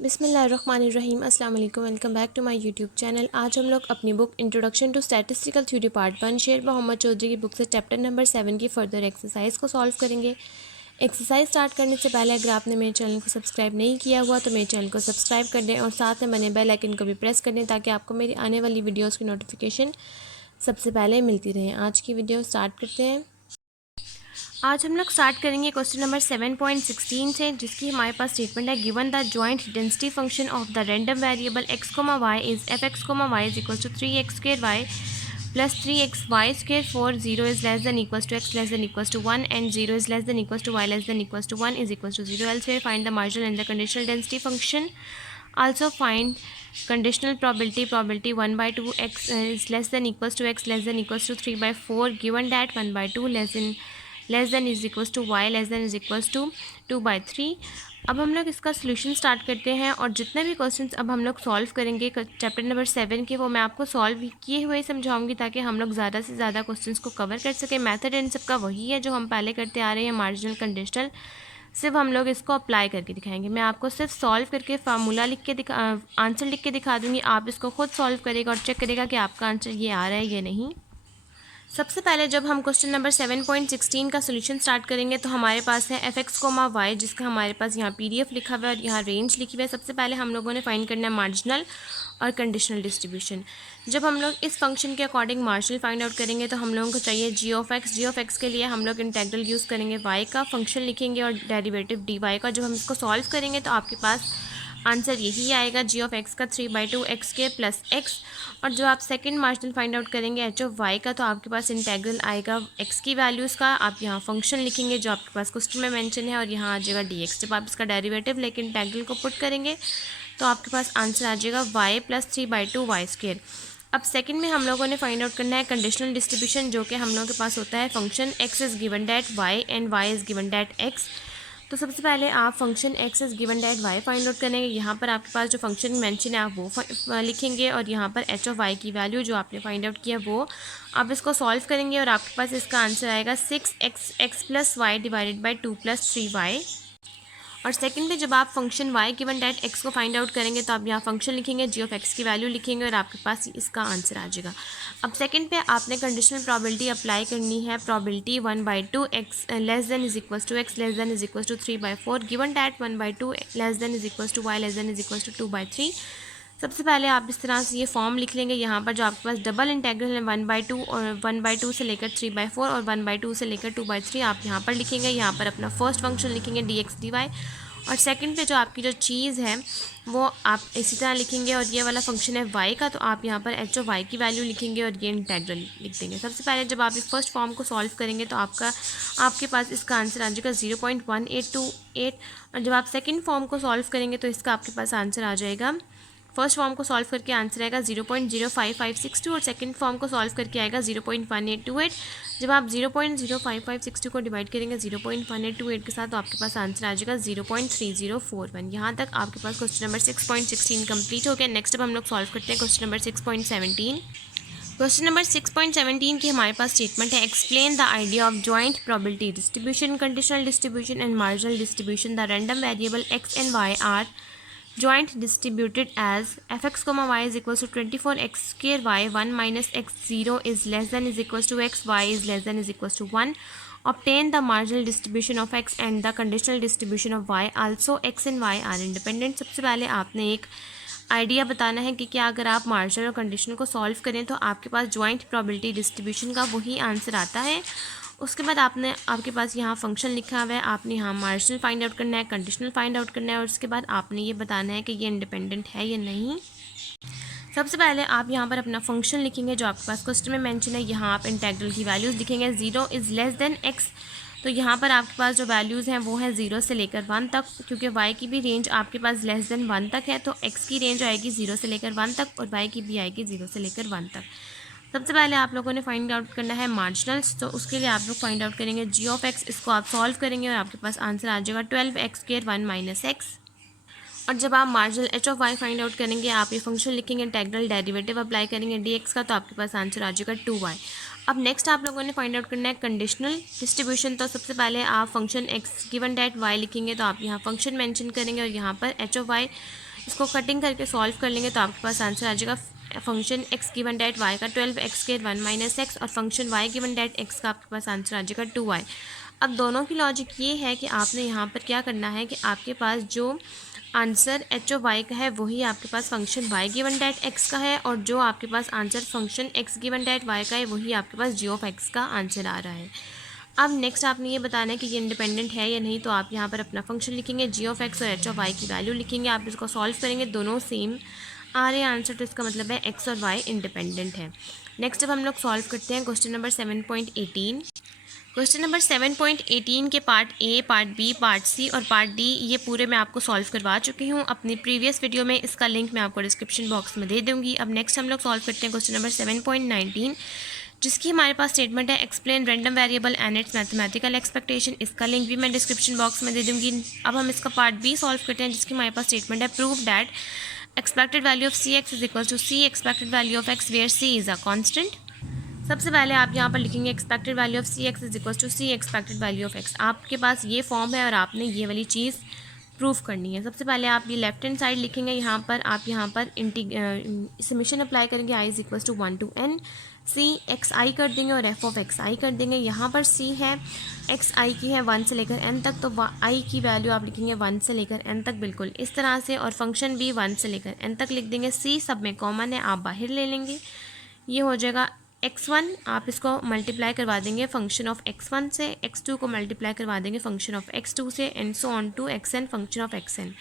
बिस्मिल्लाहिर्रहमानिर्रहीम अस्सलाम वालेकुम। Welcome back to my YouTube channel. आज हम लोग अपनी book introduction to statistical theory part 1 Sher Mohammad Chaudhary की बुक से चैप्टर नंबर 7 की फर्दर एक्सरसाइज को सॉल्व करेंगे। एक्सरसाइज स्टार्ट करने से पहले अगर आपने मेरे चैनल को सब्सक्राइब नहीं किया हुआ तो मेरे चैनल को सब्सक्राइब कर दें और साथ में बने बेल आइकन को भी प्रेस कर दें ताकि आपको मेरी आने वाली वीडियोज़ की नोटिफिकेशन सबसे पहले मिलती रहे। आज की वीडियो स्टार्ट करते हैं। आज हम लोग स्टार्ट करेंगे क्वेश्चन नंबर 7.16 से, जिसकी हमारे पास स्टेटमेंट है given the joint density function of the random variable x, y is f(x, y) is equal to 3x square y plus 3xy square for 0 is less than equal to x less than equal to 1 and 0 is less than equal to y less than equal to 1 is equal to 0 elsewhere find the marginal and the conditional density function. Also find conditional probability 1 by 2 x is less than equals to x less than equals to 3 by 4 given that 1 by 2 less than is equals to y less than is equals to 2 by 3. अब हम लोग इसका solution start करते हैं और जितने भी questions अब हम लोग सॉल्व करेंगे चैप्टर नंबर 7 के, वो मैं आपको सॉल्व किए हुए समझाऊंगी ताकि हम लोग ज़्यादा से ज़्यादा क्वेश्चंस को कवर कर सकें। मेथड इन सबका वही है जो हम पहले करते आ रहे हैं, मार्जिनल कंडीशनल, सिर्फ हम लोग इसको अप्लाई करके दिखाएंगे। मैं आपको सिर्फ सॉल्व करके फार्मूला लिख के आंसर लिख के दिखा दूँगी, आप इसको खुद सॉल्व करेगा और चेक करेगा कि आपका आंसर ये आ रहा है या नहीं। सबसे पहले जब हम क्वेश्चन नंबर 7.16 का सोल्यूशन स्टार्ट करेंगे तो हमारे पास है f(x, y) जिसका हमारे पास यहाँ PDF लिखा हुआ है और यहाँ रेंज लिखी हुई है। सबसे पहले हम लोगों ने फाइंड करना है मार्जिनल और कंडीशनल डिस्ट्रीब्यूशन। जब हम लोग इस फंक्शन के अकॉर्डिंग मार्जिनल फाइंड आउट करेंगे तो हम लोगों को चाहिए g(x) के लिए हम लोग इंटेग्रल यूज़ करेंगे y का, फंक्शन लिखेंगे और डेरिवेटिव dy का। जब हम इसको सॉल्व करेंगे तो आपके पास आंसर यही आएगा g(x) का 3/2 x के प्लस x। और जो आप सेकंड मार्जिनल फाइंड आउट करेंगे h(y) का, तो आपके पास इंटेग्रल आएगा x की वैल्यूज़ का। आप यहाँ फंक्शन लिखेंगे जो आपके पास क्वेश्चन में मेंशन है और यहाँ आ जाएगा dx। जब आप इसका डेरिवेटिव लेके इंटेग्रल को पुट करेंगे तो आपके पास आंसर आ जाएगा y प्लस 3/2 y स्क्वायर। अब सेकंड में हम लोगों ने फाइंड आउट करना है कंडीशनल डिस्ट्रीब्यूशन, जो कि हम लोगों के पास होता है function x is given that y and y is given that x। तो सबसे पहले आप function x is given that y find out करेंगे। यहाँ पर आपके पास जो फंक्शन मेंशन है आप वो लिखेंगे और यहाँ पर h(y) की वैल्यू जो आपने फाइंड आउट किया वो आप इसको सॉल्व करेंगे और आपके पास इसका आंसर आएगा 6x plus y divided by 2 plus 3y। और सेकंड में जब आप function y given that x को फाइंड आउट करेंगे तो आप यहाँ फंक्शन लिखेंगे, g(x) की वैल्यू लिखेंगे और आपके पास इसका आंसर आ जाएगा। अब सेकंड पे आपने कंडीशनल प्रोबेबिलिटी अप्लाई करनी है, probability 1/2 x less than is equals to x less than is equals to 3/4 given that 1/2 less than is equals to y less than is equals to 2/3। सबसे पहले आप इस तरह से ये फॉर्म लिख लेंगे। यहाँ पर जो आपके पास डबल इंटेग्रल है 1/2 और 1/2 से लेकर 3/4 और 1/2 से लेकर 2/3 आप यहाँ पर लिखेंगे। यहाँ पर अपना फर्स्ट फंक्शन लिखेंगे dx dy और सेकंड पे जो आपकी जो चीज़ है वो आप इसी तरह लिखेंगे और ये वाला फंक्शन है y का, तो आप यहाँ पर h(y) की वैल्यू लिखेंगे और ये इंटेग्रल लिख देंगे। सबसे पहले जब आप इस फर्स्ट फॉर्म को सॉल्व करेंगे तो आपके पास इसका आंसर आ जाएगा 0.1828 और जब आप सेकंड फॉर्म को सॉल्व करेंगे तो इसका आपके पास आंसर आ जाएगा, फर्स्ट फॉर्म को सॉल्व करके आंसर आएगा 0.05562 और सेकंड फॉर्म को सॉल्व करके आएगा 0.1828। जब आप 0.05562 को डिवाइड करेंगे 0.1828 के साथ तो आपके पास आंसर आ जाएगा 0.3041। यहाँ तक आपके पास क्वेश्चन नंबर 6.16 कंप्लीट हो गया। नेक्स्ट अब हम लोग सॉल्व करते हैं क्वेश्चन नंबर 6.17। क्वेश्चन नंबर 6.17 की हमारे पास स्टेटमेंट है explain the idea of joint probability distribution, conditional distribution and marginal distribution. The random variable x and y are joint distributed as f(x, y) is equals to 24x square y 1 minus x 0 is less than is equals to x y is less than is equals to 1. Obtain the marginal distribution of x and the conditional distribution of y. Also x and y are independent. सबसे पहले आपने एक idea बताना है कि क्या अगर आप मार्जिनल और कंडीशनल को सॉल्व करें तो आपके पास जॉइंट प्रोबेबिलिटी डिस्ट्रीब्यूशन का वही आंसर आता है। उसके बाद आपके पास यहाँ फंक्शन लिखा हुआ है, आपने यहाँ मार्जिनल फाइंड आउट करना है, कंडीशनल फाइंड आउट करना है और उसके बाद आपने ये बताना है कि ये इंडिपेंडेंट है या नहीं। सबसे पहले आप यहाँ पर अपना फंक्शन लिखेंगे जो आपके पास क्वेश्चन में मेंशन है। यहाँ आप इंटेग्रल की वैल्यूज़ लिखेंगे। 0 इज़ लेस देन x, तो यहाँ पर आपके पास जो वैल्यूज़ हैं वो है 0 से लेकर 1 तक, क्योंकि y की भी रेंज आपके पास लेस देन 1 तक है तो x की रेंज आएगी 0 से लेकर 1 तक और y की भी आएगी 0 से लेकर 1 तक। सबसे पहले आप लोगों ने फाइंड आउट करना है मार्जिनल्स, तो उसके लिए आप लोग फाइंड आउट करेंगे g(x), इसको आप सॉल्व करेंगे और आपके पास आंसर आ जाएगा 12x स्क्वायर 1 माइनस x। और जब आप मार्जिनल h(y) फाइंड आउट करेंगे आप ये फंक्शन लिखेंगे, इंटेग्रल डेरिवेटिव अप्लाई करेंगे dx का, तो आपके पास आंसर आ जाएगा 2y। अब नेक्स्ट आप लोगों ने फाइंड आउट करना है कंडीशनल डिस्ट्रीब्यूशन। तो सबसे पहले आप function x given that y लिखेंगे, तो आप यहाँ फंक्शन मेंशन करेंगे और यहाँ पर h(y) इसको कटिंग करके सॉल्व कर लेंगे तो आपके पास आंसर आ जाएगा function x given that y का 12x² 1 - x और function y given that x का आपके पास आंसर आ जाएगा 2y। अब दोनों की लॉजिक ये है कि आपने यहाँ पर क्या करना है कि आपके पास जो आंसर एच ऑफ वाई का है वही आपके पास function y given that x का है, और जो आपके पास answer function x given that y का है वही आपके पास g ऑफ x का आंसर आ रहा है। अब नेक्स्ट आपने ये बताना है कि ये इंडिपेंडेंट है या नहीं, तो आप यहाँ पर अपना फंक्शन लिखेंगे, जी ऑफ एक्स और एच ऑफ वाई की वैल्यू लिखेंगे, आप इसको सॉल्व करेंगे, दोनों सेम आ रहे हैं आंसर, तो इसका मतलब है एक्स और वाई इंडिपेंडेंट है। नेक्स्ट अब हम लोग सॉल्व करते हैं क्वेश्चन नंबर 7.18। क्वेश्चन नंबर 7.18 के part A, part B, part C और पार्ट डी ये पूरे मैं आपको सॉल्व करवा चुकी हूँ अपनी प्रीवियस वीडियो में, इसका लिंक मैं आपको डिस्क्रिप्शन बॉक्स में दे दूँगी। अब नेक्स्ट हम लोग सॉल्व करते हैं क्वेश्चन नंबर 7.19, जिसकी हमारे पास स्टेटमेंट है explain random variable and it's mathematical expectation, इसका लिंक भी मैं डिस्क्रिप्शन बॉक्स में दे दूँगी। अब हम इसका पार्ट बी सॉल्व करते हैं, जिसकी हमारे पास स्टेटमेंट है prove that expected value of c x is equal to c expected value of x where c is a constant. सबसे पहले आप यहाँ पर लिखेंगे expected value of c x is equal to c expected value of x. आपके पास ये form है और आपने ये वाली चीज़ प्रूफ करनी है। सबसे पहले आप ये लेफ्ट हैंड साइड लिखेंगे, यहाँ पर आप यहाँ पर समेशन अप्लाई करेंगे, I is equal to 1 to n C X I कर देंगे और एफ ऑफ एक्स आई कर देंगे। यहाँ पर सी है एक्स आई की है 1 से लेकर n तक, तो आई की वैल्यू आप लिखेंगे 1 से लेकर n तक, बिल्कुल इस तरह से, और फंक्शन भी 1 से लेकर n तक लिख देंगे। सी सब में कॉमन है, आप बाहर ले लेंगे, ये हो जाएगा x1, आप इसको मल्टीप्लाई करवा देंगे फंक्शन ऑफ x1 से, x2 को मल्टीप्लाई करवा देंगे फंक्शन ऑफ x2 से, and so on to xn function of xn।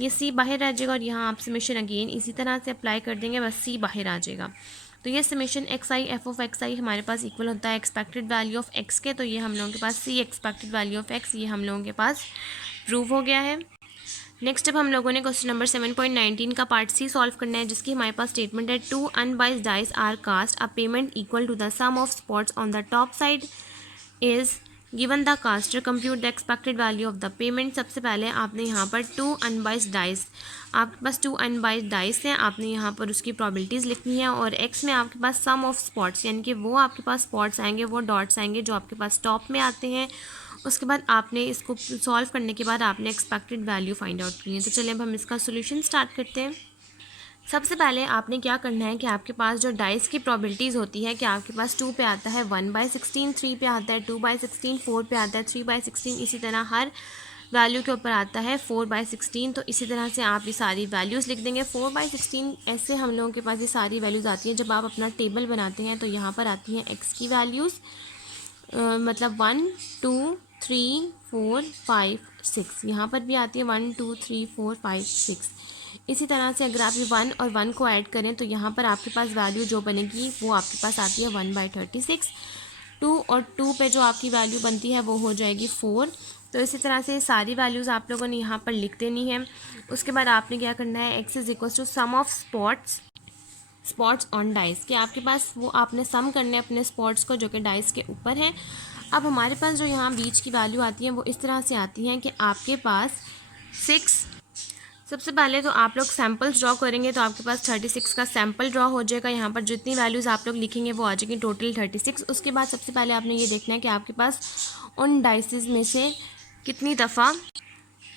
ये c बाहर आ जाएगा और यहाँ आप समेशन अगेन इसी तरह से अप्लाई कर देंगे, बस c बाहर आ जाएगा। तो ये summation X I F of X I हमारे पास इक्वल होता है एक्सपेक्टेड वैल्यू ऑफ x के, तो ये हम लोगों के पास c expected value of x ये हम लोगों के पास प्रूव हो गया है। नेक्स्ट अब हम लोगों ने क्वेश्चन नंबर 7.19 का पार्ट सी सॉल्व करना है, जिसकी हमारे पास स्टेटमेंट है 2 unbiased dice are cast, a payment equal to the sum of spots on the top side is given the caster, compute the expected value of the payment. सबसे पहले आपने यहाँ पर 2 अनबाइस्ड डाइस, आपके पास 2 अनबाइस्ड डाइस हैं, आपने यहाँ पर उसकी प्रॉबिलिटीज़ लिखनी है, और एक्स में आपके पास सम ऑफ स्पॉट्स, यानी कि वो आपके पास स्पॉट्स आएंगे, वो डॉट्स आएंगे जो आपके पास टॉप में आते हैं। उसके बाद आपने इसको सॉल्व करने के बाद आपने एक्सपेक्टेड वैल्यू फाइंड आउट की है। तो चलिए अब हम इसका सोल्यूशन स्टार्ट करते हैं। सबसे पहले आपने क्या करना है कि आपके पास जो डाइस की प्रॉबिलिटीज़ होती है कि आपके पास 2 पे आता है 1/16, 3 पे आता है 2/16, 4 पे आता है 3/16, इसी तरह हर वैल्यू के ऊपर आता है 4/16। तो इसी तरह से आप ये सारी वैल्यूज़ लिख देंगे। 4/16 ऐसे हम लोगों के पास ये सारी वैल्यूज़ आती हैं। जब आप अपना टेबल बनाते हैं तो यहाँ पर आती हैं एक्स की वैल्यूज़, मतलब 1 2 3 4 5 6, यहाँ पर भी आती है 1 2 3 4 5 6। इसी तरह से अगर आप ये 1 और 1 को ऐड करें तो यहाँ पर आपके पास वैल्यू जो बनेगी वो आपके पास आती है 1/36। 2 और 2 पे जो आपकी वैल्यू बनती है वो हो जाएगी 4। तो इसी तरह से सारी वैल्यूज़ आप लोगों ने यहाँ पर लिख देनी है। उसके बाद आपने क्या करना है, x is equal to sum of spots on dice, कि आपके पास वो आपने सम करने अपने स्पॉट्स को जो कि डाइस के ऊपर है। अब हमारे पास जो यहाँ बीच की वैल्यू आती है वो इस तरह से आती हैं कि आपके पास 6, सबसे पहले तो आप लोग सैम्पल्स ड्रॉ करेंगे तो आपके पास 36 का सैम्पल ड्रॉ हो जाएगा। यहाँ पर जितनी वैल्यूज़ आप लोग लिखेंगे वो आ जाएगी टोटल 36। उसके बाद सबसे पहले आपने ये देखना है कि आपके पास उन डाइसेस में से कितनी दफ़ा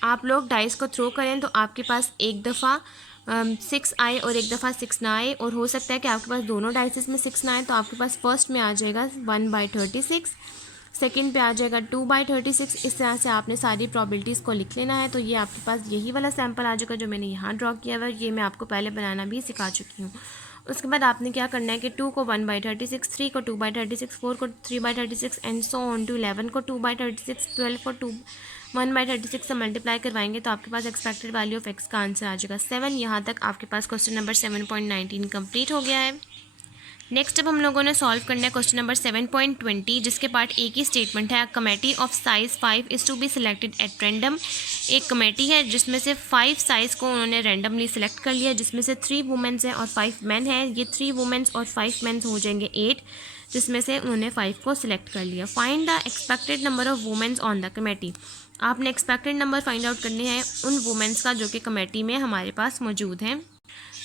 आप लोग डाइस को थ्रो करें, तो आपके पास एक दफ़ा 6 आए और एक दफ़ा 6 ना आए, और हो सकता है कि आपके पास दोनों डाइसेस में 6 ना आए, तो आपके पास फर्स्ट में आ जाएगा 1/36, सेकंड पे आ जाएगा 2/36। इस तरह से आपने सारी प्रॉबिलिटीज़ को लिख लेना है। तो ये आपके पास यही वाला सैम्पल आ जाएगा जो मैंने यहाँ ड्रॉ किया हुआ है, ये मैं आपको पहले बनाना भी सिखा चुकी हूँ। उसके बाद आपने क्या करना है कि 2 को 1/36, 3 को 2/36, 4 को 3/36 एंड सो ऑन टू 11 को 2/36, 12 को 1/36 से मल्टीप्लाई करवाएंगे तो आपके पास एक्सपेक्टेड वैल्यू ऑफ एक्स का आंसर आ जाएगा 7। यहाँ तक आपके पास क्वेश्चन नंबर 7.19 कंप्लीट हो गया है। नेक्स्ट अब हम लोगों ने सॉल्व करना है क्वेश्चन नंबर 7.20, जिसके पार्ट ए की स्टेटमेंट है committee of size 5 is to be selected at random. एक कमेटी है जिसमें से 5 साइज़ को उन्होंने रैंडमली सिलेक्ट कर लिया, जिसमें से 3 वुमेंस हैं और 5 मैन हैं। ये 3 वुमेंस और 5 मैन हो जाएंगे 8, जिसमें से उन्होंने 5 को सिलेक्ट कर लिया। Find the expected number of women's on the committee. आपने एक्सपेक्टेड नंबर फाइंड आउट करने हैं उन वुमेंस का जो कि कमेटी में हमारे पास मौजूद हैं।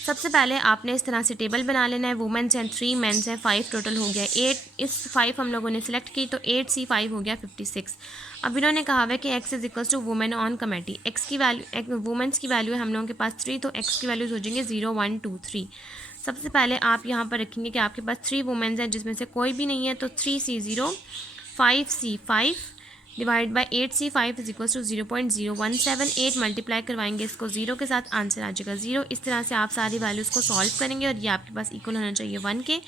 सबसे पहले आपने इस तरह से टेबल बना लेना है। वुमेंस हैं 3, मेंस हैं 5, टोटल हो गया 8। इस 5 हम लोगों ने सिलेक्ट की तो 8C5 हो गया 56। अब इन्होंने कहा है कि x is equals to women on committee. X की वैल्यू, वुमेंस की वैल्यू है हम लोगों के पास 3, तो x की वैल्यूज हो जाएंगे 0, 1, 2, 3। सबसे पहले आप यहाँ पर रखेंगे कि आपके पास 3 वुमेंस हैं जिसमें से कोई भी नहीं है, तो 3C0 5C5 divide by 8C5 is equal to 0.0178। Multiply करवाएंगे इसको 0 के साथ, आंसर आ जाएगा 0। इस तरह से आप सारी वैल्यूज़ को सॉल्व करेंगे और ये आपके पास इक्वल होना चाहिए 1 के।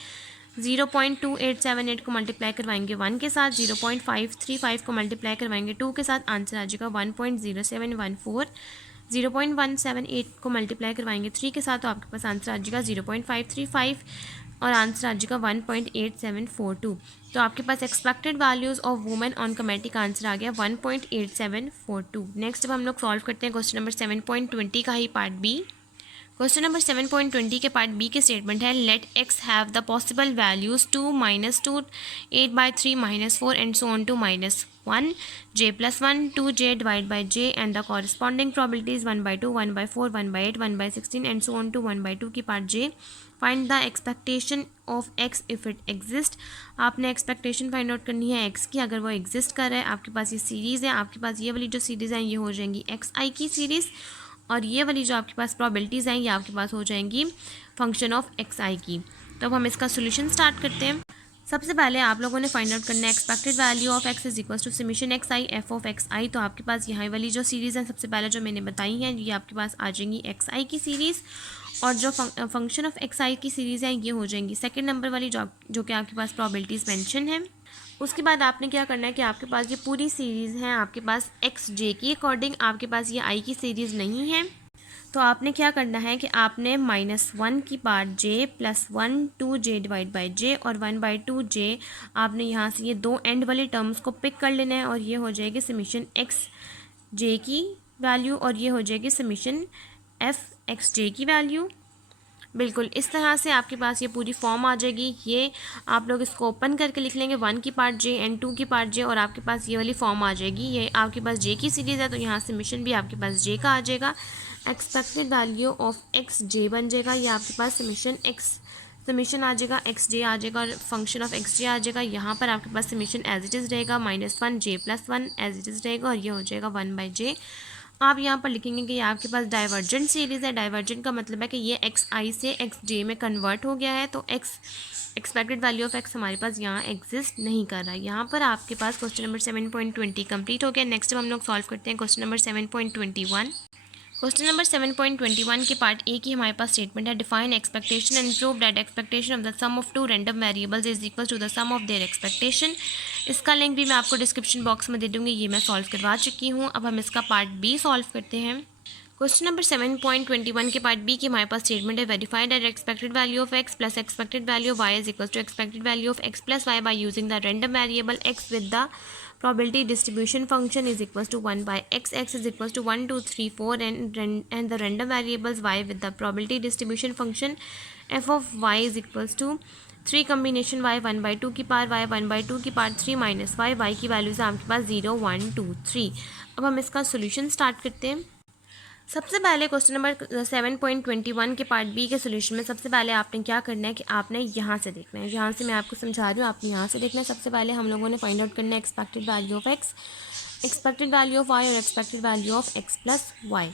0.2878 को मल्टीप्लाई करवाएंगे 1 के साथ, 0.535 को मल्टीप्लाई करवाएंगे 2 के साथ, आंसर आ जाएगा 1.0714। 0.178 को मल्टीप्लाई करवाएंगे 3 के साथ, तो आपके पास आंसर आ जाएगा 0.535 और आंसर आ जाएगा 1.8742। तो आपके पास expected values of women on committee का आंसर आ गया 1.8742। नेक्स्ट अब हम लोग सॉल्व करते हैं क्वेश्चन नंबर 7.20 का ही पार्ट बी। क्वेश्चन नंबर 7.20 के पार्ट बी के स्टेटमेंट है let x have the possible values 2, -2, 8/3, -4 and so on to -1, j+1, 2j divide by j and the corresponding probabilities 1/2, 1/4, 1/8, 1/16 and so on to 1/2 की part j। Find the expectation of x if it exist. आपने expectation find out करनी है x की, अगर वो exist कर रहा है। आपके पास ये सीरीज़ है, आपके पास ये वाली जो सीरीज़ है ये हो जाएंगी xi की सीरीज़, और ये वाली जो आपके पास प्रोबेबिलिटीज़ हैं ये आपके पास हो जाएंगी फंक्शन ऑफ xi की। तो अब हम इसका सोल्यूशन स्टार्ट करते हैं। सबसे पहले आप लोगों ने फाइंड आउट करना है expected value of x is equal to summation xi f of xi। तो आपके पास यहाँ वाली जो सीरीज़ है सबसे पहले जो मैंने बताई है ये आपके पास आ जाएंगी xi की सीरीज़, और जो फंक्शन ऑफ xi की सीरीज़ है ये हो जाएंगी सेकंड नंबर वाली जो कि आपके पास प्रोबेबिलिटीज़ मेंशन है। उसके बाद आपने क्या करना है कि आपके पास ये पूरी सीरीज़ है आपके पास एक्स जे की अकॉर्डिंग, आपके पास ये आई की सीरीज़ नहीं है। तो आपने क्या करना है कि आपने -1 की part j +1 2j divide by j और 1/2j आपने यहाँ से ये दो एंड वाली टर्म्स को पिक कर लेना है, और ये हो जाएगी समेशन एक्स जे की वैल्यू और ये हो जाएगी समेशन एफ एक्स जे की वैल्यू। बिल्कुल इस तरह से आपके पास ये पूरी फॉर्म आ जाएगी। ये आप लोग इसको ओपन करके लिख लेंगे 1 की पार्ट j एंड 2 की पार्ट j, और आपके पास ये वाली फॉर्म आ जाएगी। ये आपके पास j की सीरीज़ है तो यहाँ समेशन भी आपके पास j का आ जाएगा। एक्सपेक्टेड वैल्यू ऑफ एक्स जे बन जाएगा, ये आपके पास समेशन आ जाएगा, एक्स जे आ जाएगा और फंक्शन ऑफ एक्स जे आ जाएगा। यहाँ पर आपके पास समेशन एज इट इज़ रहेगा, -1 j+1 एज इट इज़ रहेगा, और ये हो जाएगा 1/j। आप यहाँ पर लिखेंगे कि आपके पास डाइवर्जेंट सीरीज़ है। डाइवर्जेंट का मतलब है कि ये एक्स आई से एक्स जे में कन्वर्ट हो गया है, तो एक्सपेक्टेड वैल्यू ऑफ एक्स हमारे पास यहाँ एग्जिस्ट नहीं कर रहा है। यहाँ पर आपके पास क्वेश्चन नंबर 7.20 कंप्लीट हो गया। नेक्स्ट हम लोग सॉल्व करते हैं क्वेश्चन नंबर 7.21। क्वेश्चन नंबर 7.21 के पार्ट ए की हमारे पास स्टेटमेंट है define expectation and prove that expectation of the sum of two random variables is equal to the sum of their expectation. इसका लिंक भी मैं आपको डिस्क्रिप्शन बॉक्स में दे दूँगी, ये मैं सॉल्व करवा चुकी हूँ। अब हम इसका पार्ट बी सॉल्व करते हैं। क्वेश्चन नंबर 7.21 के पार्ट बी की हमारे पास स्टेटमेंट है verify that expected value of x plus expected value of y is equal to expected value of x plus y by using the random variable x with the probability distribution function is equals to 1 by x, x is equals to 1, 2, 3, 4 and the random variables y with the probability distribution function f of y is equals to 3 combination y 1/2 की power y 1/2 की power 3 minus y की values आपके पास 0, 1, 2, 3। अब हम इसका solution start करते हैं। सबसे पहले क्वेश्चन नंबर 7.21 के पार्ट बी के सोल्यूशन में सबसे पहले आपने क्या करना है कि आपने यहाँ से देखना है, यहाँ से मैं आपको समझा रही हूँ, आपने यहाँ से देखना है। सबसे पहले हम लोगों ने फाइंड आउट करना है expected value of X, expected value of Y और expected value of x plus Y.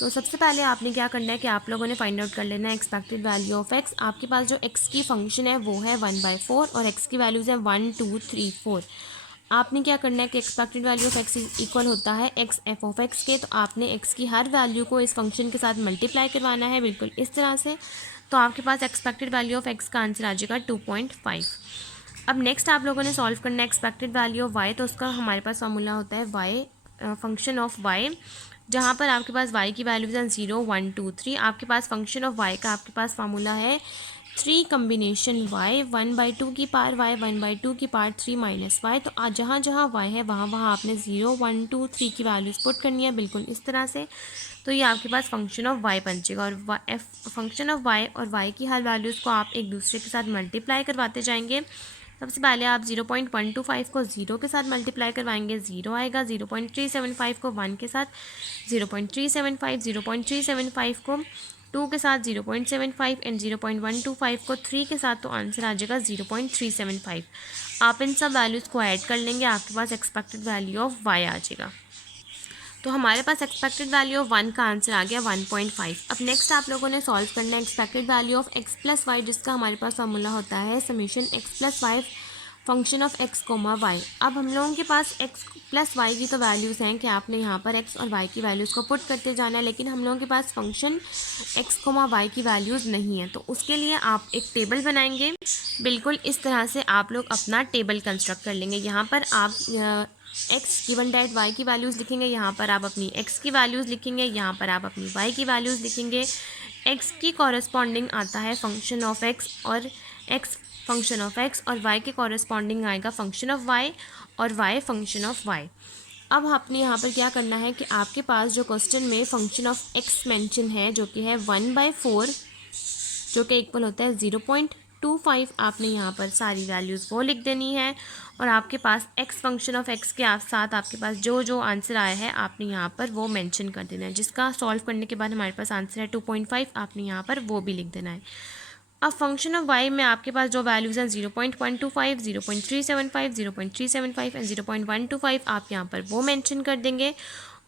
तो सबसे पहले आपने क्या करना है कि आप लोगों ने फाइंड आउट कर लेना है एक्सपेक्टेड वैल्यू ऑफ एक्स। आपके पास जो एक्स की फंक्शन है वो है 1/4 और एक्स की वैल्यूज़ है 1, 2, 3, 4। आपने क्या करना है कि expected value of x equal होता है एक्स एफ ऑफ एक्स के, तो आपने एक्स की हर वैल्यू को इस फंक्शन के साथ मल्टीप्लाई करवाना है, बिल्कुल इस तरह से। तो आपके पास एक्सपेक्टेड वैल्यू ऑफ एक्स का आंसर आ जाएगा 2.5। अब नेक्स्ट आप लोगों ने सॉल्व करना है एक्सपेक्टेड वैल्यू ऑफ वाई। तो उसका हमारे पास फार्मूला होता है वाई फंक्शन ऑफ वाई, जहाँ पर आपके पास वाई की वैल्यूज़ हैं 0, 1, 2, 3। आपके पास फंक्शन ऑफ वाई का आपके पास फार्मूला है 3 कम्बिनेशन y 1/2 की पावर y 1/2 की पावर 3 माइनस y। तो जहाँ जहाँ y है वहाँ वहाँ आपने 0, 1, 2, 3 की वैल्यूज़ पुट करनी है, बिल्कुल इस तरह से। तो ये आपके पास फंक्शन ऑफ y बन जाएगा, और फंक्शन ऑफ y और y की हर वैल्यूज़ को आप एक दूसरे के साथ मल्टीप्लाई करवाते जाएंगे। सबसे पहले आप 0.125 को 0 के साथ मल्टीप्लाई करवाएंगे, 0 आएगा। 0.375 को 1 के साथ, 0.375 को 2 के साथ 0.75 एंड 0.125 को 3 के साथ, तो आंसर आ जाएगा 0.375। आप इन सब वैल्यूज़ को ऐड कर लेंगे, आपके पास एक्सपेक्टेड वैल्यू ऑफ y आ जाएगा। तो हमारे पास एक्सपेक्टेड वैल्यू ऑफ 1 का आंसर आ गया 1.5। अब नेक्स्ट आप लोगों ने सॉल्व करना है expected value of x plus y, जिसका हमारे पास फार्मूला होता है summation x plus y function of x comma y. अब हम लोगों के पास x प्लस वाई की तो वैल्यूज़ हैं कि आपने यहाँ पर x और y की वैल्यूज़ को पुट करते जाना है, लेकिन हम लोगों के पास फंक्शन x कोमा वाई की वैल्यूज़ नहीं है। तो उसके लिए आप एक टेबल बनाएंगे, बिल्कुल इस तरह से आप लोग अपना टेबल कंस्ट्रक्ट कर लेंगे। यहाँ पर आप x गिवन डेट y की वैल्यूज़ लिखेंगे, यहाँ पर आप अपनी x की वैल्यूज़ लिखेंगे, यहाँ पर आप अपनी y की वैल्यूज़ लिखेंगे। x की कॉरस्पॉन्डिंग आता है फंक्शन ऑफ x और x फंक्शन ऑफ x, और y के कॉरस्पॉन्डिंग आएगा फंक्शन ऑफ y और y फंक्शन ऑफ y। अब आपने यहाँ पर क्या करना है कि आपके पास जो क्वेश्चन में फंक्शन ऑफ x मेंशन है जो कि है 1/4, जो कि इक्वल होता है 0.25, आपने यहाँ पर सारी वैल्यूज़ वो लिख देनी है, और आपके पास x फंक्शन ऑफ x के साथ आपके पास जो जो आंसर आया है आपने यहाँ पर वो मेंशन कर देना है, जिसका सॉल्व करने के बाद हमारे पास आंसर है 2.5, आपने यहाँ पर वो भी लिख देना है। अब फंक्शन ऑफ y में आपके पास जो वैल्यूज़ हैं 0.125, 0.375, 0.375 एंड 0.125 आप यहाँ पर वो मेंशन कर देंगे,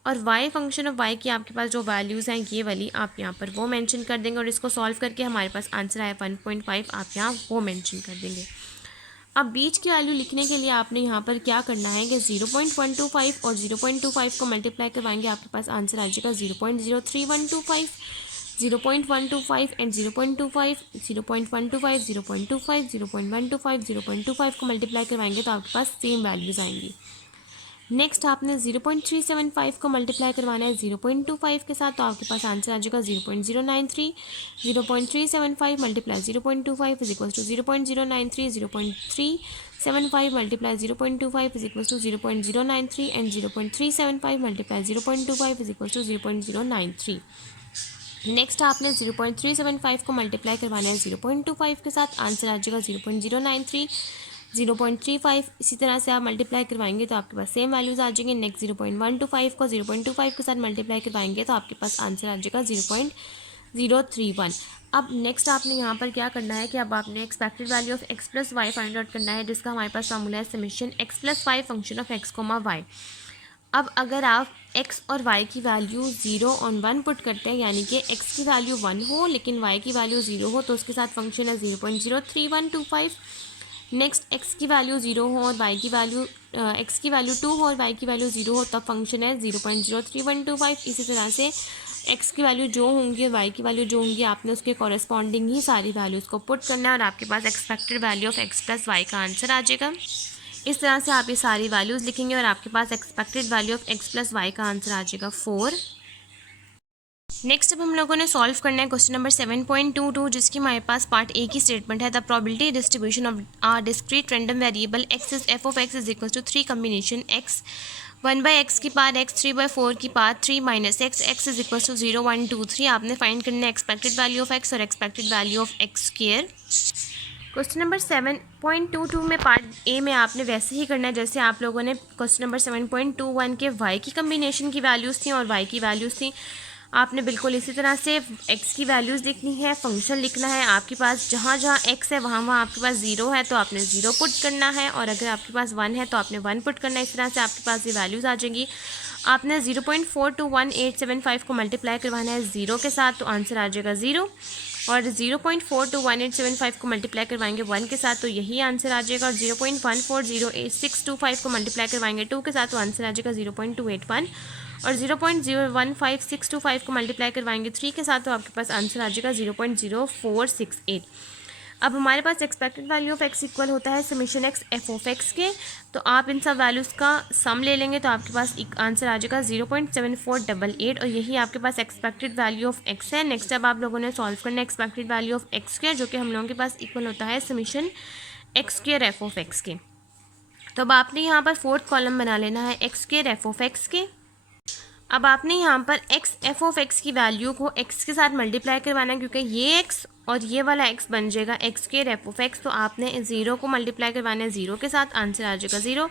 और y फंक्शन ऑफ y की आपके पास जो वैल्यूज़ हैं ये वाली आप यहाँ पर वो मेंशन कर देंगे, और इसको सॉल्व करके हमारे पास आंसर आया 1.5, आप यहाँ वो मेंशन कर देंगे। अब बीच की वैल्यू लिखने के लिए आपने यहाँ पर क्या करना है कि 0.125 और 0.25 को मल्टीप्लाई करवाएंगे, आपके पास आंसर आ जाएगा 0.03125, 0.125 एंड 0.25, 0.125, 0.25, 0.125, 0.25 को मल्टीप्लाई करवाएंगे तो आपके पास सेम वैल्यूज़ आएंगी। नेक्स्ट आपने 0.375 को मल्टीप्लाई करवाना है 0.25 के साथ, तो आपके पास आंसर आ जाएगा 0.093, 0.375 multiply 0.25 is equal to 0.093, 0.375 multiply 0.25 is equal to 0.093 and 0.375 multiply 0.25 is equal to 0.093। Next आपने 0.375 को मल्टीप्लाई करवाना है 0.25 के साथ, आंसर आ जाएगा 0.093, 0.35, इसी तरह से आप मल्टीप्लाई करवाएंगे तो आपके पास सेम वैल्यूज़ आ जाएंगे। नेक्स्ट 0.125 को 0.25 के साथ मल्टीप्लाई करवाएंगे तो आपके पास आंसर आ जाएगा 0.031। अब नेक्स्ट आपने यहाँ पर क्या करना है कि अब आपने expected value of x plus y find out करना है, जिसका हमारे पास फॉर्मूला है summation x plus y function of x comma y. अब अगर आप x और y की वैल्यू 0 और 1 पुट करते हैं, यानी कि x की वैल्यू 1 हो लेकिन y की वैल्यू 0 हो, तो उसके साथ फंक्शन है 0.03125। नेक्स्ट x की वैल्यू 0 हो और y की वैल्यू x की वैल्यू 2 हो और y की वैल्यू 0 हो, तब फंक्शन है 0.03125। इसी तरह से x की वैल्यू जो होंगी और y की वैल्यू जो होंगी, आपने उसके कॉरेस्पॉन्डिंग ही सारी वैल्यूज़ को पुट करना है और आपके पास expected value of x plus Y का आंसर आ जाएगा। इस तरह से आप ये सारी वैल्यूज़ लिखेंगे और आपके पास expected value of x plus Y का आंसर आ जाएगा 4। नेक्स्ट अब हम लोगों ने सॉल्व करना है क्वेश्चन नंबर 7.22, जिसकी हमारे पास पार्ट ए की स्टेटमेंट है the probability distribution of a discrete random variable x is f of x is equal to 3 combination x 1/x की पावर x 3/4 की power 3 minus x is equal to 0 1 2 3। आपने find करना है expected value of x और expected value of x square. Question number 7.22 में part A में आपने वैसे ही करना है जैसे आप लोगों ने क्वेश्चन नंबर 7.21 के y की कम्बिनेशन की वैल्यूज़ थी और y की वैल्यूज़ थी। आपने बिल्कुल इसी तरह से x की वैल्यूज़ लिखनी है, फंक्शन लिखना है। आपके पास जहाँ जहाँ x है वहाँ वहाँ आपके पास 0 है तो आपने 0 पुट करना है, और अगर आपके पास 1 है तो आपने 1 पुट करना है। इस तरह से आपके पास ये वैल्यूज़ आ जाएंगी। आपने 0.421 को मल्टीप्लाई करवाना है 0 के साथ, तो आंसर आ जाएगा 0, और 0.421 को मल्टीप्लाई करवाएंगे 1 के साथ तो यही आंसर आ जाएगा, और 0.140625 को मल्टीप्लाई करवाएंगे 2 के साथ तो आंसर आ जाएगा 0.281, और 0.015625 को मल्टीप्लाई करवाएंगे 3 के साथ तो आपके पास आंसर आ जाएगा 0.0468। अब हमारे पास expected value of x equal होता है summation x f of x के, तो आप इन सब वैल्यूज़ का सम ले लेंगे तो आपके पास आंसर आ जाएगा 0.7488, और यही आपके पास एक्सपेक्टेड वैल्यू ऑफ x है। नेक्स्ट अब आप लोगों ने सॉल्व करना है expected value of x square, जो कि हम लोगों के पास इक्वल होता है summation x square f of x के। तो अब आपने यहाँ पर फोर्थ कॉलम बना लेना है x square f of x के। अब आपने यहाँ पर x f ऑफ x की वैल्यू को x के साथ मल्टीप्लाई करवाना है, क्योंकि ये x और ये वाला x बन जाएगा x square f of x, तो आपने 0 को मल्टीप्लाई करवाना है 0 के साथ, आंसर आ जाएगा 0।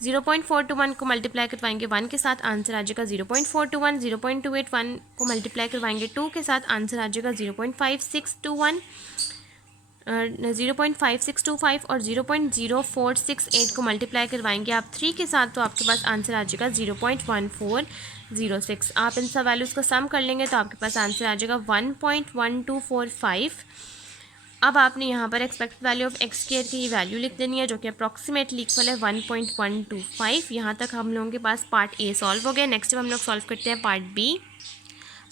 0.421 को मल्टीप्लाई करवाएंगे 1 के साथ, आंसर आ जाएगा 0.421। 0.28 1 को मल्टीप्लाई करवाएंगे 2 के साथ, आंसर आ जाएगा 0.5621, 0.5625 और 0.0468 को मल्टीप्लाई करवाएंगे आप 3 के साथ, तो आपके पास आंसर आ जाएगा 0.1406। आप इन सब वैल्यूज़ को सम कर लेंगे तो आपके पास आंसर आ जाएगा 1.1245। अब आपने यहाँ पर expected value of x square की वैल्यू लिख देनी है, जो कि अप्रॉक्सीमेटली इक्वल है 1.125। यहाँ तक हम लोगों के पास पार्ट ए सॉल्व हो गया। नेक्स्ट हम लोग सॉल्व करते हैं पार्ट बी।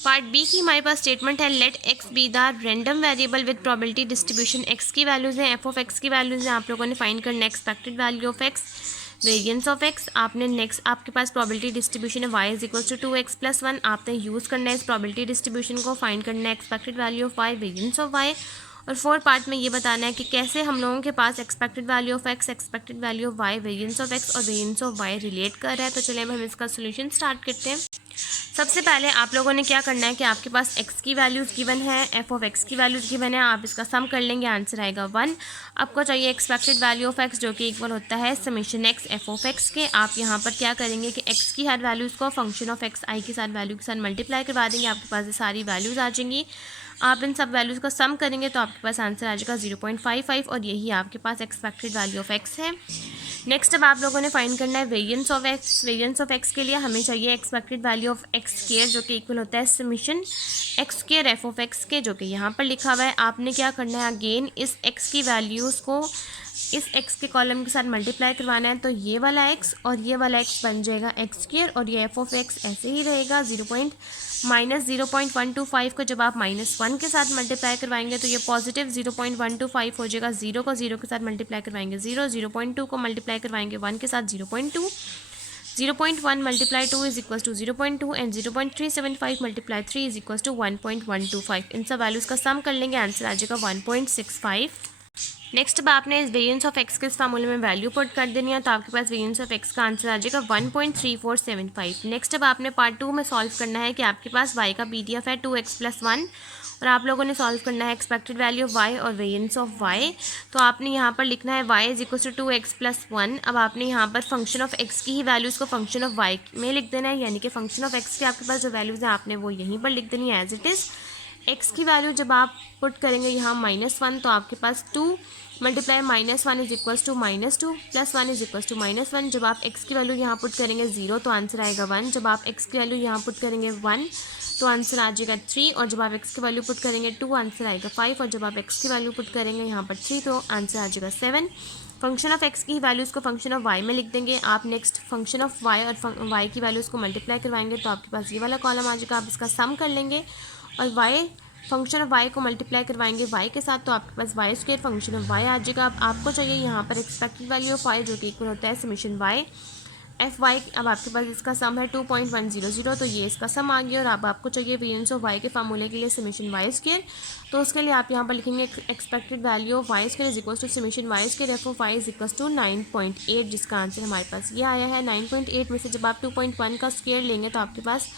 पार्ट बी की हमारे पास स्टेटमेंट है, let x be the random variable with probability distribution. X की वैल्यूज़ हैं, एफ ऑफ एक्स की वैल्यूज़ हैं, आप लोगों ने फाइंड करना है expected value of x, variance of x. आपने नेक्स्ट आपके पास प्रोबेबिलिटी डिस्ट्रीब्यूशन है y is equal to 2x + 1। आपने यूज़ करना है इस प्रोबेबिलिटी डिस्ट्रीब्यूशन को, फाइंड करना है expected value of Y, variance of Y. और 4 पार्ट में ये बताना है कि कैसे हम लोगों के पास expected value of X, expected value of Y, variance of x और वेरिएंस ऑफ वाई रिलेट कर रहा है। तो चलिए अब हम इसका सोल्यूशन स्टार्ट करते हैं। सबसे पहले आप लोगों ने क्या करना है कि आपके पास एक्स की वैल्यूज़ गिवन है, एफ ऑफ एक्स की वैल्यूज़ गिवन है, आप इसका सम कर लेंगे, आंसर आएगा 1। आपको चाहिए एक्सपेक्टेड वैल्यू ऑफ एक्स, जो कि इक्वल होता है summation x F of x के। आप यहाँ पर क्या करेंगे कि एक्स की हर वैल्यूज़ को फंक्शन ऑफ एक्स आई के साथ वैल्यू के साथ मल्टीप्लाई करवा देंगे, आपके पास ये सारी वैल्यूज़ आ जाएंगी। आप इन सब वैल्यूज़ का सम करेंगे तो आपके पास आंसर आ जाएगा 0.55 और यही आपके पास एक्सपेक्टेड वैल्यू ऑफ एक्स है। नेक्स्ट अब आप लोगों ने फाइंड करना है variance of x. Variance of x के लिए हमें चाहिए expected value of x square, जो कि इक्वल होता है summation x square F of x के, जो कि यहाँ पर लिखा हुआ है। आपने क्या करना है, अगेन इस एक्स की वैल्यूज़ को इस एक्स के कॉलम के साथ मल्टीप्लाई करवाना है, तो ये वाला एक्स और ये वाला एक्स बन जाएगा एक्स स्क्वायर और ये एफ ऑफ एक्स ऐसे ही रहेगा। 0.125 को जब आप -1 के साथ मल्टीप्लाई करवाएंगे तो ये पॉजिटिव 0.125 हो जाएगा। 0 को 0 के साथ मल्टीप्लाई करवाएंगे 0, 0.2 को मल्टीप्लाई करवाएंगे 1 के साथ 0.2, 0.1 multiply 2 is equal to 0.2 and 0.375 multiply 3 is equal to 1.125। इन सब वैल्यूज़ का सम कर लेंगे, आंसर आ जाएगा 1.65। नेक्स्ट अब आपने इस वेरिएंस ऑफ एक्स के इस फार्मूले में वैल्यू पुट कर देनी है, तो आपके पास वेरिएंस ऑफ एक्स का आंसर आ जाएगा 1.3475। नेक्स्ट अब आपने पार्ट 2 में सॉल्व करना है कि आपके पास y का PDF है 2x + 1 और आप लोगों ने सॉल्व करना है एक्सपेक्टेड वैल्यू ऑफ y और वेरिएंस ऑफ y। तो आपने यहाँ पर लिखना है y is equal to 2x + 1। अब आपने यहाँ पर फंक्शन ऑफ x की ही वैल्यूज़ को फंक्शन ऑफ y में लिख देना है, यानी कि फंक्शन ऑफ x के आपके पास जो वैल्यूज़ हैं आपने वो यहीं पर लिख देनी है एज इट इज़। x की वैल्यू जब आप पुट करेंगे यहाँ -1, तो आपके पास 2 multiply -1 is equal to -2 + 1 is equal to -1। जब आप x की वैल्यू यहाँ पुट करेंगे 0 तो आंसर आएगा 1। जब आप x की वैल्यू यहाँ पुट करेंगे 1 तो आंसर आ जाएगा 3 और जब आप x की वैल्यू पुट करेंगे 2 आंसर आएगा 5 और जब आप x की वैल्यू पुट करेंगे यहाँ पर 3 तो आंसर आ जाएगा 7। फंक्शन ऑफ x की वैल्यूज़ को फंक्शन ऑफ y में लिख देंगे। आप नेक्स्ट फंक्शन ऑफ y और y की वैल्यूज़ को मल्टीप्लाई करवाएंगे तो आपके पास ये वाला कॉलम आ जाएगा, आप इसका सम कर लेंगे और y फंक्शन ऑफ y को मल्टीप्लाई करवाएंगे y के साथ तो आपके पास y square function of y आ जाएगा। अब आपको चाहिए यहाँ पर एक्सपेक्टेड वैल्यू ऑफ y, जो कि इक्वल होता है समेशन y एफ वाई। अब आपके पास इसका सम है 2.100, तो ये इसका सम आ गया। और अब आपको चाहिए वेरिएंस ऑफ y के फार्मूले के लिए समेशन y स्क्वायर, तो उसके लिए आप यहाँ पर लिखेंगे expected value of y square is equal to summation y square F of y is equal to 9.8, जिसका आंसर हमारे पास ये आया है 9.8 में से जब आप 2.1 का स्क्वायर लेंगे तो आपके पास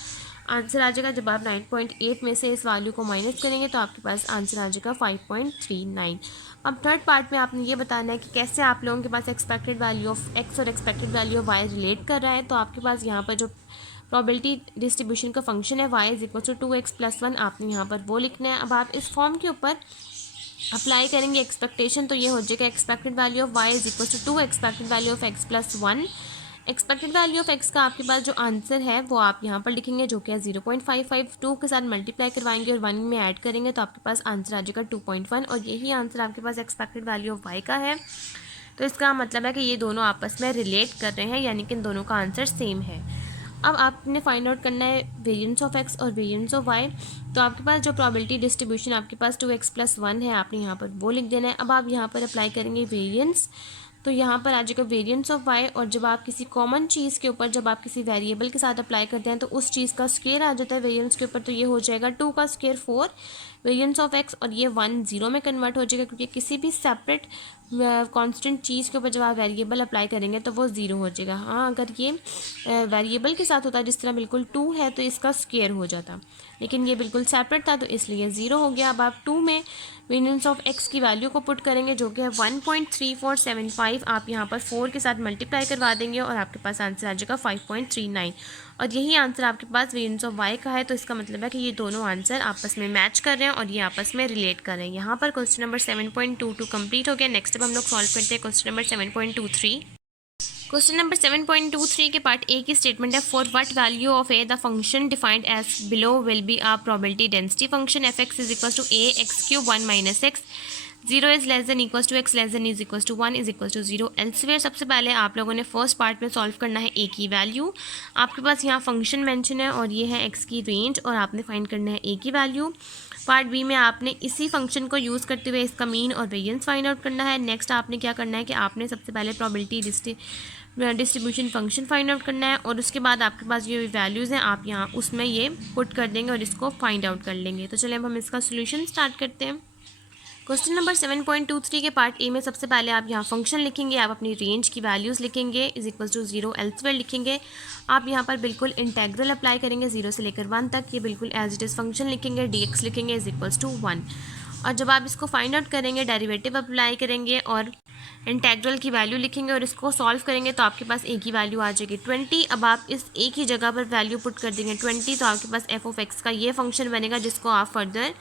आंसर आ जाएगा। जब आप 9.8 में से इस वैल्यू को माइनस करेंगे तो आपके पास आंसर आ जाएगा 5.39। अब थर्ड पार्ट में आपने ये बताना है कि कैसे आप लोगों के पास एक्सपेक्टेड वैल्यू ऑफ एक्स और expected value of Y relate कर रहा है। तो आपके पास यहाँ पर जो प्रोबेबिलिटी डिस्ट्रीब्यूशन का फंक्शन है y is equal to 2x + 1, आपने यहाँ पर वो लिखना है। अब आप इस फॉर्म के ऊपर अप्लाई करेंगे एक्सपेक्टेशन, तो ये हो जाएगा expected value of y is equal to 2 expected value of x + 1। Expected value of x का आपके पास जो आंसर है वो आप यहाँ पर लिखेंगे, जो कि है 0.55। 2 के साथ मल्टीप्लाई करवाएंगे और 1 में ऐड करेंगे तो आपके पास आंसर आ जाएगा 2.1 और यही आंसर आपके पास एक्सपेक्टेड वैल्यू ऑफ y का है। तो इसका मतलब है कि ये दोनों आपस में रिलेट कर रहे हैं, यानी कि इन दोनों का आंसर सेम है। अब आपने फाइंड आउट करना है वेरिएंस ऑफ x और वेरिएंस ऑफ y। तो आपके पास जो प्रोबेबिलिटी डिस्ट्रीब्यूशन आपके पास 2x + 1 है, आपने यहाँ पर वो लिख देना है। अब आप यहाँ पर अप्लाई करेंगे वेरिएंस, तो यहाँ पर आ जाएगा वेरिएंस ऑफ y और जब आप किसी कॉमन चीज़ के ऊपर जब आप किसी वेरिएबल के साथ अप्लाई करते हैं तो उस चीज़ का स्क्वायर आ जाता है वेरिएंस के ऊपर, तो ये हो जाएगा 2 का स्क्वायर 4 वेरिएंस ऑफ x और ये 1 0 में कन्वर्ट हो जाएगा, क्योंकि किसी भी सेपरेट कांस्टेंट चीज़ के ऊपर जब आप वेरिएबल अप्लाई करेंगे तो वो 0 हो जाएगा। हाँ, अगर ये वेरिएबल के साथ होता है जिस तरह बिल्कुल 2 है तो इसका स्क्वायर हो जाता, लेकिन ये बिल्कुल सेपरेट था तो इसलिए 0 हो गया। अब आप 2 में वेरिएंस ऑफ x की वैल्यू को पुट करेंगे, जो कि है 1.3475 5 आप यहाँ पर 4 के साथ मल्टीप्लाई करवा देंगे और आपके पास आंसर आ जाएगा 5.39। और यही आंसर आपके पास वेरिएंस ऑफ y का है, तो इसका मतलब है कि ये दोनों आंसर आपस में मैच कर रहे हैं और ये आपस में रिलेट कर रहे हैं। यहाँ पर क्वेश्चन नंबर 7.22 कंप्लीट हो गया। नेक्स्ट अब हम लोग सॉल्व करते हैं क्वेश्चन नंबर 7.23। क्वेश्चन नंबर 7.23 के पार्ट ए की स्टेटमेंट है, for what value of A the function defined as below will be a probability density function F x is equal to a x cube 1 minus x 0 is less than equal to x less than is equal to 1 is equal to 0 elsewhere. सबसे पहले आप लोगों ने first part में solve करना है ए की value. आपके पास यहाँ फंक्शन मेंशन है और ये है एक्स की रेंज और आपने फाइंड करना है ए की वैल्यू। पार्ट बी में आपने इसी फंक्शन को यूज़ करते हुए इसका मीन और वेरिएंस फाइंड आउट करना है। नेक्स्ट आपने क्या करना है कि आपने सबसे पहले probability distribution function find out करना है और उसके बाद आपके पास ये वैल्यूज़ हैं आप यहाँ उसमें ये पुट कर देंगे और इसको फाइंड आउट कर लेंगे। तो चलिए अब हम इसका सोल्यूशन स्टार्ट करते हैं। क्वेश्चन नंबर 7.23 के पार्ट ए में सबसे पहले आप यहाँ फंक्शन लिखेंगे, आप अपनी रेंज की वैल्यूज़ लिखेंगे इज इक्वल टू 0 एल्सवेयर लिखेंगे। आप यहाँ पर बिल्कुल इंटेग्रल अप्लाई करेंगे 0 से लेकर 1 तक, ये बिल्कुल एज इट इज़ फंक्शन लिखेंगे, dx लिखेंगे इज इक्वल्स टू 1। और जब आप इसको फाइंड आउट करेंगे डेरिवेटिव अप्लाई करेंगे और इंटेग्रल की वैल्यू लिखेंगे और इसको सॉल्व करेंगे तो आपके पास ए की वैल्यू आ जाएगी 20। अब आप इस ए की जगह पर वैल्यू पुट कर देंगे 20, तो आपके पास एफ ऑफ एक्स का ये फंक्शन बनेगा जिसको आप फर्दर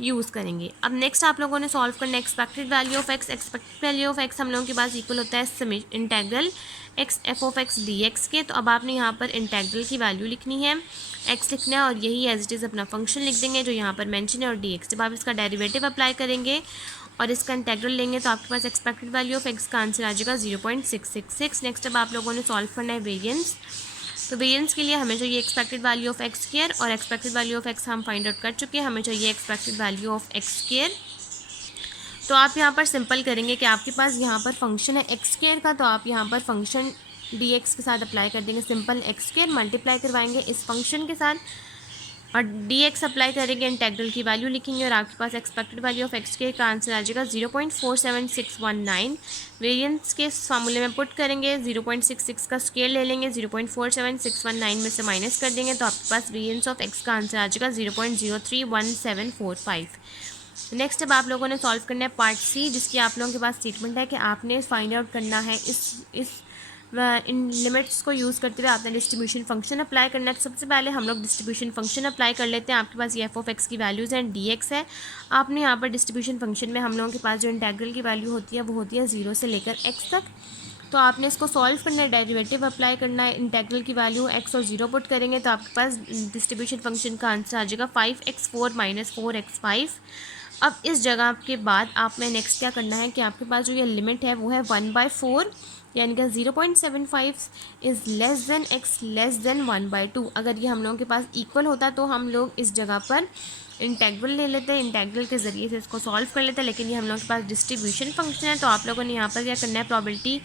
यूज़ करेंगे। अब नेक्स्ट आप लोगों ने सॉल्व करना है expected value of X. Expected value of x हम लोगों के पास इक्वल होता है integral x F of x D x के। तो अब आपने यहाँ पर इंटेग्रल की वैल्यू लिखनी है, एक्स लिखना है और यही एज इट इज़ अपना फंक्शन लिख देंगे जो यहाँ पर मेंशन है और डी एक्स। जब आप इसका डेरिवेटिव अप्लाई करेंगे और इसका इंटेग्रल लेंगे तो आपके पास एक्सपेक्टेड वैल्यू ऑफ एक्स का आंसर आ जाएगा 0.666। नेक्स्ट अब आप लोगों ने सॉल्व करना है वेरिएंस। तो वेरिएंस के लिए हमें चाहिए expected value of x square और एक्सपेक्टेड वैल्यू ऑफ एक्स हम फाइंड आउट कर चुके हैं, हमें चाहिए expected value of x square. तो आप यहाँ पर सिंपल करेंगे कि आपके पास यहाँ पर फंक्शन है एक्स स्क्वायर का, तो आप यहाँ पर फंक्शन डी एक्स के साथ अप्लाई कर देंगे, सिंपल एक्स स्क्वायर मल्टीप्लाई करवाएंगे इस फंक्शन के साथ और डी एक्स अप्लाई करेंगे, इंटेग्रल की वैल्यू लिखेंगे और आपके पास एक्सपेक्टेड वैल्यू ऑफ एक्स के का आंसर आ जाएगा 0.47619। वेरिएंस के फार्मूले में पुट करेंगे 0.66 का स्केल ले लेंगे, 0.47619 में से माइनस कर देंगे तो आपके पास वेरिएंस ऑफ एक्स का आंसर आ जाएगा 0.031745। नेक्स्ट अब आप लोगों ने सॉल्व करना है पार्ट सी, जिसकी आप लोगों के पास स्टेटमेंट है कि आपने फाइंड आउट करना है इस इन लिमिट्स को यूज़ करते हुए आपने डिस्ट्रीब्यूशन फंक्शन अप्लाई करना है। तो सबसे पहले हम लोग डिस्ट्रीब्यूशन फंक्शन अप्लाई कर लेते हैं। आपके पास ये एफ ऑफ एक्स की वैल्यूज़ हैं, डी एक्स है। आपने यहाँ पर डिस्ट्रीब्यूशन फंक्शन में हम लोगों के पास जो इंटेग्रल की वैल्यू होती है वो होती है 0 से लेकर एक्स तक। तो आपने इसको सॉल्व करना है, डेरिवेटिव अप्लाई करना है, इंटेग्रल की वैल्यू एक्स और 0 पुट करेंगे तो आपके पास डिस्ट्रीब्यूशन फंक्शन का आंसर आ जाएगा 5x4 माइनस 4x5। अब इस जगह के बाद आप में नेक्स्ट क्या करना है कि आपके पास जो ये लिमिट है वो है 1/4 यानी कि 0.75 is less than x less then 1/2। अगर ये हम लोगों के पास इक्वल होता तो हम लोग इस जगह पर इंटेग्रल ले लेते हैं, इंटेग्रल के ज़रिए से इसको सॉल्व कर लेते हैं, लेकिन ये हम लोगों के पास डिस्ट्रीब्यूशन फंक्शन है। तो आप लोगों ने यहाँ पर क्या करना है, probability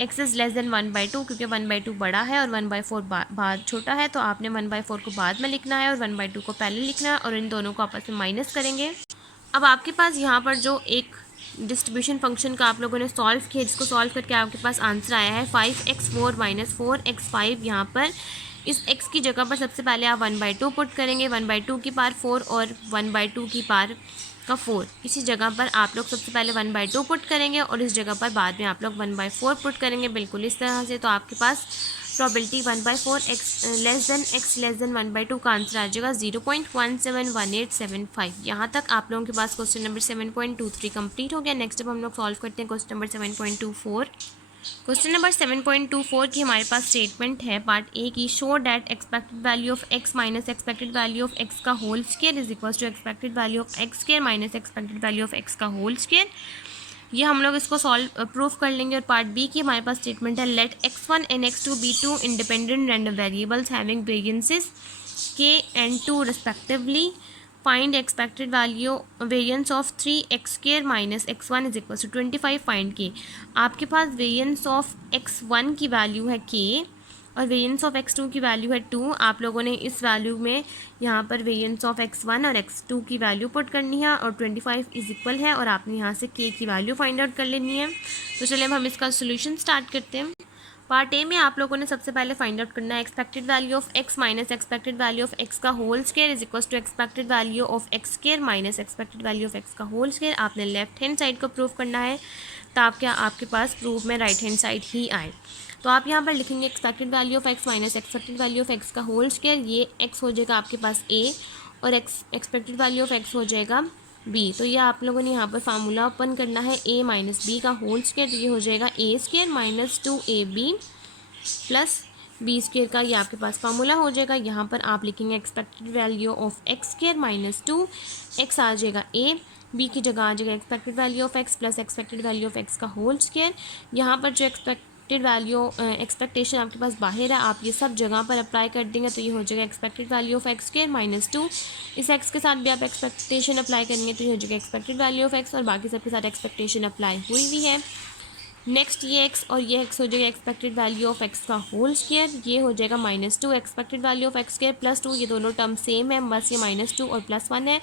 x is less than 1/2 क्योंकि 1/2 बड़ा है और 1/4 बाद छोटा है, तो आपने 1/4 को बाद में लिखना है और 1/2 को पहले लिखना है और इन दोनों को आपस में माइनस करेंगे। अब आपके पास यहाँ पर जो एक डिस्ट्रीब्यूशन फंक्शन का आप लोगों ने सॉल्व किया, जिसको सॉल्व करके आपके पास आंसर आया है 5x4 माइनस 4x5। यहाँ पर इस x की जगह पर सबसे पहले आप 1/2 पुट करेंगे, 1/2 की पावर 4 और 1/2 की पावर का 4। इसी जगह पर आप लोग सबसे पहले 1/2 पुट करेंगे और इस जगह पर बाद में आप लोग 1/4 पुट करेंगे, बिल्कुल इस तरह से। तो आपके पास प्रोबेबिलिटी 1/4 एक्स लेस देन 1/2 का आंसर आ जाएगा 0.171875। यहाँ तक आप लोगों के पास क्वेश्चन नंबर 7.23 कंप्लीट हो गया। नेक्स्ट अब हम लोग सॉल्व करते हैं क्वेश्चन नंबर 7.24। क्वेश्चन नंबर 7.24 की हमारे पास स्टेटमेंट है पार्ट ए की, show that expected value of X minus expected value of X का whole square is equal to expected value of x square minus expected value of X का whole square. ये हम लोग इसको solve proof कर लेंगे। और पार्ट बी की हमारे पास स्टेटमेंट है, let x1 and x2 be two independent random variables having variances k and 2 respectively. Find expected value variance of 3x square minus x1 is equal to 25. Find k. आपके पास variance of x1 की value है k और variance of x2 की value है 2। आप लोगों ने इस वैल्यू में यहाँ पर वेरिएंस ऑफ x1 और x2 की वैल्यू पुट करनी है और 25 इज इक्वल है और आपने यहाँ से k की वैल्यू फाइंड आउट कर लेनी है। तो चलिए अब हम इसका सोल्यूशन स्टार्ट करते हैं। पार्ट ए में आप लोगों ने सबसे पहले फाइंड आउट करना है expected value of X minus expected value of X का whole square is equal to expected value of x square minus expected value of X का होल स्क्वायर। आपने लेफ्ट हैंड साइड को prove करना है, तो आपके पास प्रूफ में राइट हैंड साइड ही आए। तो आप यहाँ पर लिखेंगे expected value of X minus expected value of X का होल स्क्वायर, ये एक्स हो जाएगा आपके पास ए और एक्सपेक्टेड वैल्यू ऑफ एक्स हो जाएगा बी। तो ये आप लोगों ने यहाँ पर फार्मूला ओपन करना है ए माइनस बी का होल स्क्वायर, तो ये हो जाएगा A square minus 2ab plus B square का, ये आपके पास फार्मूला हो जाएगा। यहाँ पर आप लिखेंगे expected value of x square minus 2, X आ जाएगा ए, बी की जगह आ जाएगा expected value of x plus expected value of X का होल स्क्वायर। यहाँ पर जो एक्सपेक्टेड वैल्यू एक्सपेक्टेशन आपके पास बाहर है, आप ये सब जगह पर अप्लाई कर देंगे, तो ये हो जाएगा expected value of x square minus 2। इस एक्स के साथ भी आप एक्सपेक्टेशन अप्लाई करेंगे, तो ये हो जाएगा एक्सपेक्टेड वैल्यू ऑफ एक्स, और बाकी सबके साथ एक्सपेक्टेशन अप्लाई हुई हुई है। नेक्स्ट ये एक्स और ये एक्स हो जाएगा एक्सपेक्टेड वैल्यू ऑफ एक्स का होल स्क्वायर, ये हो जाएगा minus 2 expected value of x square plus 2, ये दोनों टर्म सेम है, बस ये -2 और +1 है।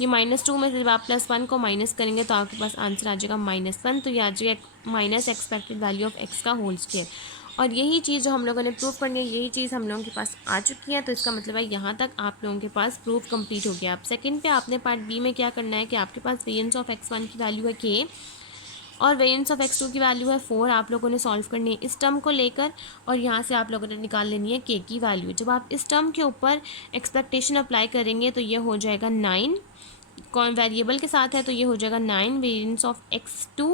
ये -2 में जब आप +1 को माइनस करेंगे तो आपके पास आंसर आ जाएगा -1, तो ये आ जाएगा minus expected value of X का होल स्क्वायर। और यही चीज़ जो हम लोगों ने प्रूव करनी है, यही चीज़ हम लोगों के पास आ चुकी है। तो इसका मतलब है यहाँ तक आप लोगों के पास प्रूफ कंप्लीट हो गया। अब सेकंड पे आपने पार्ट बी में क्या करना है कि आपके पास वेरिएंस ऑफ x1 की वैल्यू है k और वेरिएंस ऑफ x2 की वैल्यू है 4। आप लोगों ने सॉल्व करनी है इस टर्म को लेकर, और यहाँ से आप लोगों ने निकाल लेनी है k की वैल्यू। जब आप इस टर्म के ऊपर एक्सपेक्टेशन अप्लाई करेंगे तो ये हो जाएगा 9, कौन वेरिएबल के साथ है, तो ये हो जाएगा 9 variance of x2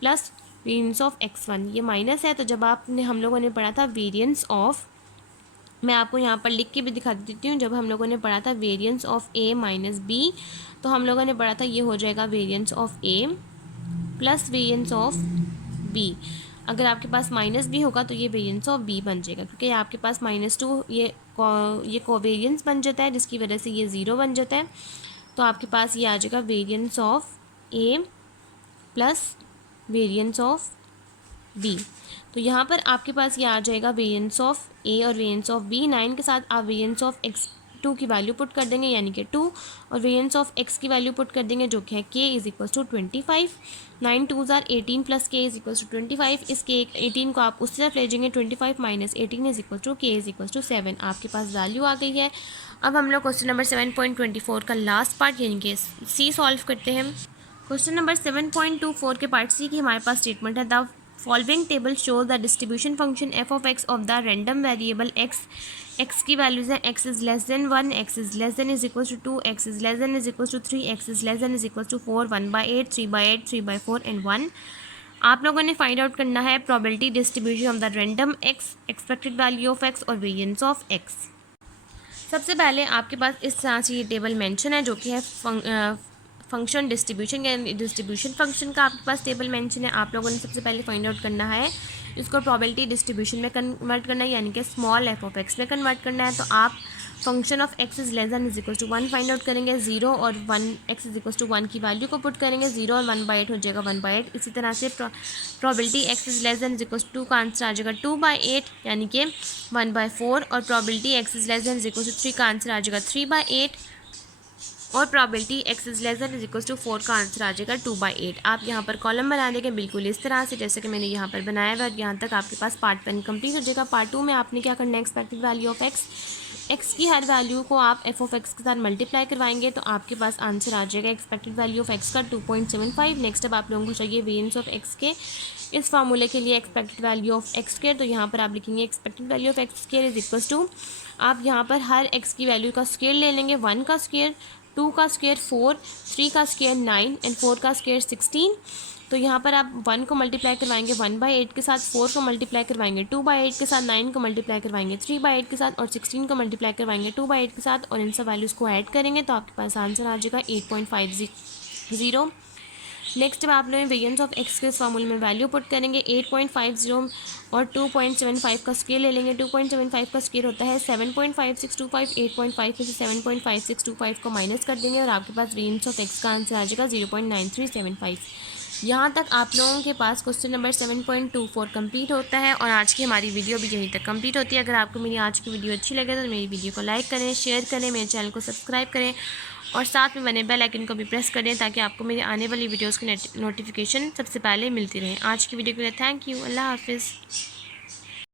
plus variance of x1, ये माइनस है। तो जब आपने हम लोगों ने पढ़ा था वेरिएंस ऑफ, मैं आपको यहाँ पर लिख के भी दिखा देती हूँ, जब हम लोगों ने पढ़ा था variance of a minus B, तो हम लोगों ने पढ़ा था ये हो जाएगा variance of a plus variance of b। अगर आपके पास माइनस बी होगा तो ये वेरिएंस ऑफ b बन जाएगा, क्योंकि आपके पास -2 ये कोवेरिएंस बन जाता है, जिसकी वजह से ये 0 बन जाता है। तो आपके पास ये आ जाएगा variance of a plus variance of b। तो यहाँ पर आपके पास ये आ जाएगा वेरिएंस ऑफ a और वेरिएंस ऑफ b। 9 के साथ आप वेरिएंस ऑफ x2 की वैल्यू पुट कर देंगे, यानी कि 2, और वेरिएंस ऑफ x की वैल्यू पुट कर देंगे, जो कि है k is equal to 25। 9 2s are 18 plus k is equal to 25। इस k 18 को आप उस तरफ ले जाएंगे, 25 minus 18 is equal to k is equal to 7। आपके पास वैल्यू आ गई है। अब हम लोग क्वेश्चन नंबर 7.24 का लास्ट पार्ट यानी कि सी सॉल्व करते हैं। क्वेश्चन नंबर 7.24 के पार्ट सी की हमारे पास स्टेटमेंट है, the following table shows the distribution function F of x of the random variable x. X की वैल्यूज हैं x is less than 1, x is less than is equal to 2, x is less than is equal to 3, x is less than is equal to 4, 1/8, 3/8, 3/4 and 1। आप लोगों ने find out करना है probability distribution of the random x, expected value of x और variance of x. सबसे पहले आपके पास इस तरह से ये टेबल मेंशन है, जो कि है फंक्शन डिस्ट्रीब्यूशन या डिस्ट्रीब्यूशन फंक्शन का आपके पास टेबल मेंशन है। आप लोगों ने सबसे पहले फाइंड आउट करना है इसको प्रोबेबिलिटी डिस्ट्रीब्यूशन में कन्वर्ट करना है, यानी कि स्मॉल एफ ऑफ एक्स में कन्वर्ट करना है। तो आप function of x is less than is equal to 1 find out करेंगे, 0 और 1 एक्स इज इक्वल टू 1 की वैल्यू को पुट करेंगे, 0 और 1/8 हो जाएगा 1/8। इसी तरह से probability x is less than is equal to 2 का आंसर आ जाएगा 2/8 यानी कि 1/4, और probability x is less than is equal to 3 का आंसर आ जाएगा 3/8, और probability x is less than is equal to 4 का आंसर आ जाएगा 2/8। आप यहाँ पर कॉलम बना देंगे बिल्कुल इस तरह से जैसे कि मैंने यहाँ पर बनाया हुआ है। यहाँ तक आपके पास पार्ट 1 कंप्लीट हो जाएगा। पार्ट 2 में आपने क्या करना है, expected value of x, x की हर वैल्यू को आप एफ ऑफ एक्स के साथ मल्टीप्लाई करवाएंगे, तो आपके पास आंसर आ जाएगा एक्सपेक्टेड वैल्यू ऑफ एक्स का 2.75। नेक्स्ट अब आप लोगों को चाहिए वेरिएंस ऑफ एक्स के इस फार्मूले के लिए expected value of x square. तो यहाँ पर आप लिखेंगे expected value of x square is equal to, आप यहाँ पर हर एक्स की वैल्यू का स्क्वायर ले लेंगे, 1 का स्क्वायर, 2 का स्क्वायर 4, 3 का स्क्वायर 9 एंड 4 का स्क्वायर 16। तो यहाँ पर आप 1 को मल्टीप्लाई करवाएंगे 1/8 के साथ, 4 को मल्टीप्लाई करवाएंगे 2/8 के साथ, 9 को मल्टीप्लाई करवाएंगे 3/8 के साथ और 16 को मल्टीप्लाई करवाएंगे 2/8 के साथ, और इन सब वैल्यूज़ को ऐड करेंगे तो आपके पास आंसर आ जाएगा 8.50। नेक्स्ट अब आप लोग वेरिएंस ऑफ एक्स के इस फार्मूले में वैल्यू पुट करेंगे, 8.50 और 2.75 का स्केयर ले लेंगे। 2.75 का स्केयर होता है 7.5625, 8.5 में से 7.5625 को माइनस कर देंगे और आपके पास वेरिएंस ऑफ एक्स का आंसर आ जाएगा 0.9375। यहाँ तक आप लोगों के पास क्वेश्चन नंबर 7.24 कंप्लीट होता है और आज की हमारी वीडियो भी यहीं तक कंप्लीट होती है। अगर आपको मेरी आज की वीडियो अच्छी लगे तो मेरी वीडियो को लाइक करें, शेयर करें, मेरे चैनल को सब्सक्राइब करें और साथ में बने बेल आइकन को भी प्रेस कर दें ताकि आपको मेरी आने वाली वीडियोज़ की नोटिफिकेशन सबसे पहले मिलती रहे। आज की वीडियो के लिए थैंक यू। अल्लाह हाफिज़।